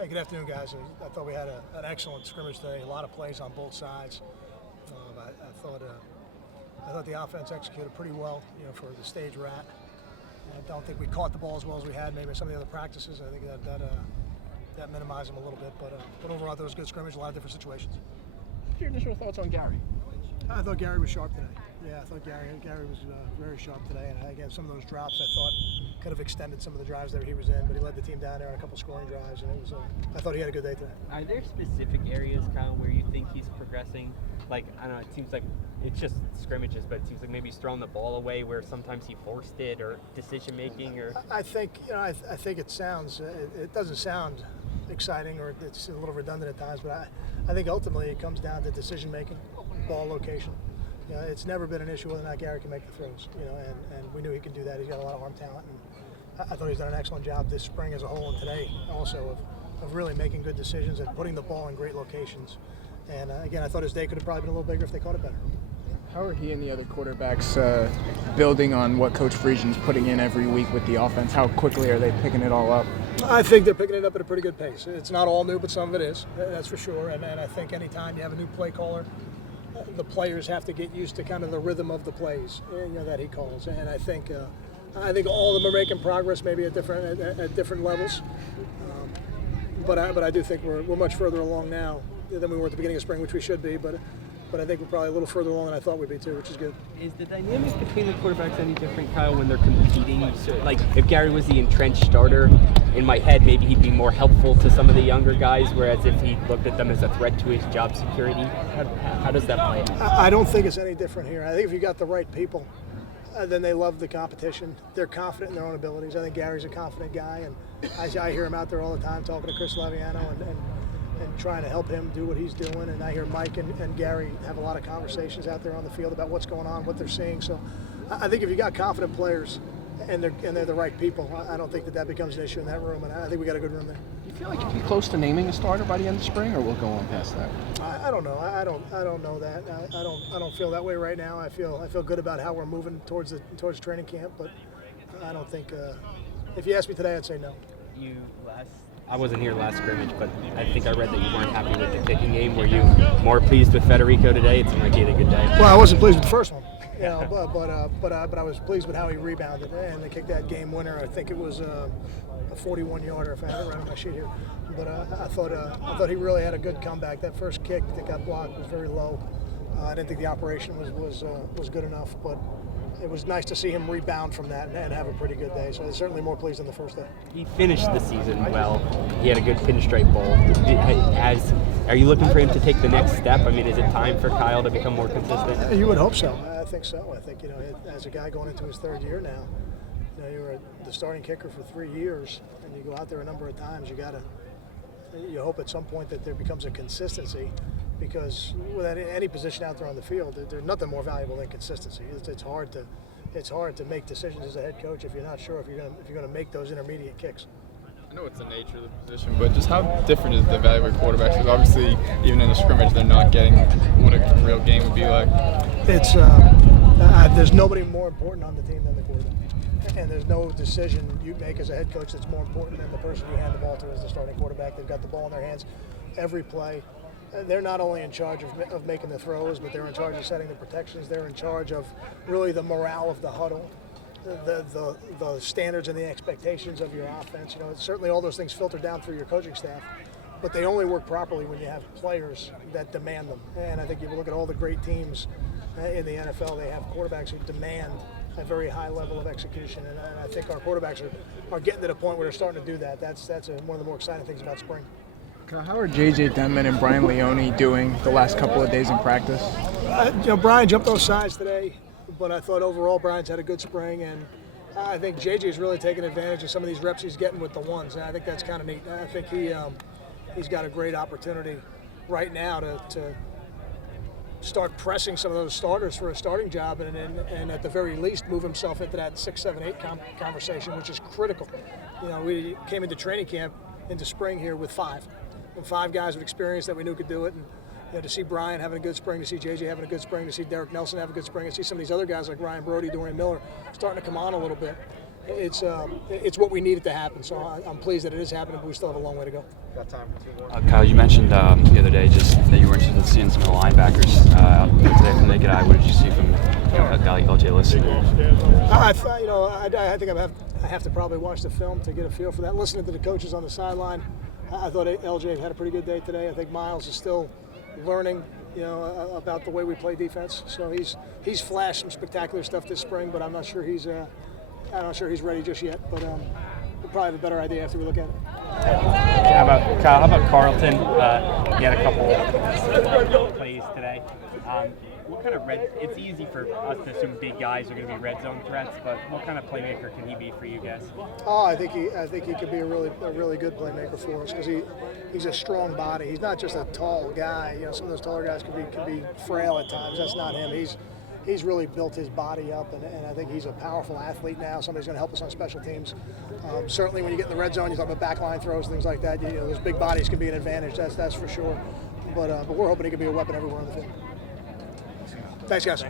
Hey, good afternoon, guys. I thought we had an excellent scrimmage today. A lot of plays on both sides. I thought the offense executed pretty well, for the stage we're at. I don't think we caught the ball as well as we had maybe in some of the other practices. I think that minimized them a little bit. But overall, there was a good scrimmage, a lot of different situations. What's your initial thoughts on Gary? I thought Gary was sharp today. Yeah, I thought Gary was very sharp today. And again, some of those drops I thought could have extended some of the drives that he was in, but he led the team down there on a couple scoring drives, and it was. I thought he had a good day today. Are there specific areas, Kyle, where you think he's progressing? Like, I don't know, it seems like it's just scrimmages, but it seems like maybe he's throwing the ball away where sometimes he forced it, or decision making, or. I think I think it sounds. It doesn't sound exciting, or it's a little redundant at times, but I think ultimately it comes down to decision making, ball location. It's never been an issue whether or not Gary can make the throws. And we knew he could do that. He's got a lot of arm talent, and I thought he's done an excellent job this spring as a whole, and today also of really making good decisions and putting the ball in great locations. And again, I thought his day could have probably been a little bigger if they caught it better. How are he and the other quarterbacks building on what Coach RVision's putting in every week with the offense? How quickly are they picking it all up? I think they're picking it up at a pretty good pace. It's not all new, but some of it is. That's for sure. And I think anytime you have a new play caller, the players have to get used to kind of the rhythm of the plays, that he calls. And I think all of them are making progress, maybe at different levels. But I do think we're much further along now than we were at the beginning of spring, which we should be. But I think we're probably a little further along than I thought we'd be too, which is good. Is the dynamic between the quarterbacks any different, Kyle, when they're competing? So, like, if Gary was the entrenched starter, in my head, maybe he'd be more helpful to some of the younger guys, whereas if he looked at them as a threat to his job security, how does that play out? I don't think it's any different here. I think if you got the right people, then they love the competition. They're confident in their own abilities. I think Gary's a confident guy, and I hear him out there all the time talking to Chris Laviano and trying to help him do what he's doing. And I hear Mike and Gary have a lot of conversations out there on the field about what's going on, what they're seeing. So I think if you got confident players and they're the right people, I don't think that becomes an issue in that room. And I think we got a good room there. Do you feel like you'd be close to naming a starter by the end of spring, or we'll go on past that? I don't know. I don't know that. I don't feel that way right now. I feel good about how we're moving towards training camp, but I don't think. If you asked me today, I'd say no. I wasn't here last scrimmage, but I think I read that you weren't happy with the kicking game. Were you more pleased with Federico today? It seemed like he had a good day. Well, I wasn't pleased with the first one, but I was pleased with how he rebounded and they kicked that game winner. I think it was a 41-yarder if I have it right on my sheet here. But I thought he really had a good comeback. That first kick that got blocked was very low. I didn't think the operation was good enough, but it was nice to see him rebound from that and have a pretty good day. So I was certainly more pleased than the first day. He finished the season well. He had a good pinstripe bowl. Are you looking for him to take the next step? I mean, is it time for Kyle to become more consistent? You would hope so. I think so. I think, as a guy going into his third year now, you were the starting kicker for 3 years, and you go out there a number of times. You hope at some point that there becomes a consistency, because with any position out there on the field, there's nothing more valuable than consistency. It's hard to make decisions as a head coach if you're not sure if you're going to make those intermediate kicks. I know it's the nature of the position, but just how different is the value of quarterbacks? Because obviously, even in the scrimmage, they're not getting what a real game would be like. It's there's nobody more important on the team than the quarterback, and there's no decision you make as a head coach that's more important than the person you hand the ball to as the starting quarterback. They've got the ball in their hands every play. They're not only in charge of making the throws, but they're in charge of setting the protections. They're in charge of really the morale of the huddle, the standards and the expectations of your offense. Certainly all those things filter down through your coaching staff, but they only work properly when you have players that demand them. And I think if you look at all the great teams in the NFL, they have quarterbacks who demand a very high level of execution. And I think our quarterbacks are getting to the point where they're starting to do that. That's one of the more exciting things about spring. How are J.J. Denman and Brian Leone doing the last couple of days in practice? Brian jumped those sides today, but I thought overall Brian's had a good spring, and I think J.J.'s really taken advantage of some of these reps he's getting with the ones, and I think that's kind of neat. I think he's got a great opportunity right now to start pressing some of those starters for a starting job, and at the very least move himself into that 6, 7, 8 conversation, which is critical. We came into training camp into spring here with 5 guys with experience that we knew could do it, and to see Brian having a good spring, to see JJ having a good spring, to see Derek Nelson have a good spring, and see some of these other guys like Ryan Brody, Dorian Miller starting to come on a little bit. it's what we needed to happen. So I'm pleased that it is happening, but we still have a long way to go. Got time for two more. Kyle, you mentioned the other day just that you were interested in seeing some of the linebackers today from the naked eye. What did you see from a guy like LJ Listen? I think I have to probably watch the film to get a feel for that. Listening to the coaches on the sideline, I thought LJ had a pretty good day today. I think Miles is still learning, about the way we play defense. So he's flashed some spectacular stuff this spring, but I'm not sure he's ready just yet. But we'll probably have a better idea after we look at it. How about Carlton? He had a couple plays today. What kind of it's easy for us to assume big guys are going to be red zone threats, but what kind of playmaker can he be for you guys? Oh, I think he could be a really good playmaker for us because he's a strong body. He's not just a tall guy. Some of those taller guys can be frail at times. That's not him. He's really built his body up, and I think he's a powerful athlete now. Somebody's going to help us on special teams. Certainly, when you get in the red zone, you talk about backline throws, things like that. Those big bodies can be an advantage. That's for sure. But we're hoping he can be a weapon everywhere on the field. Thanks, guys.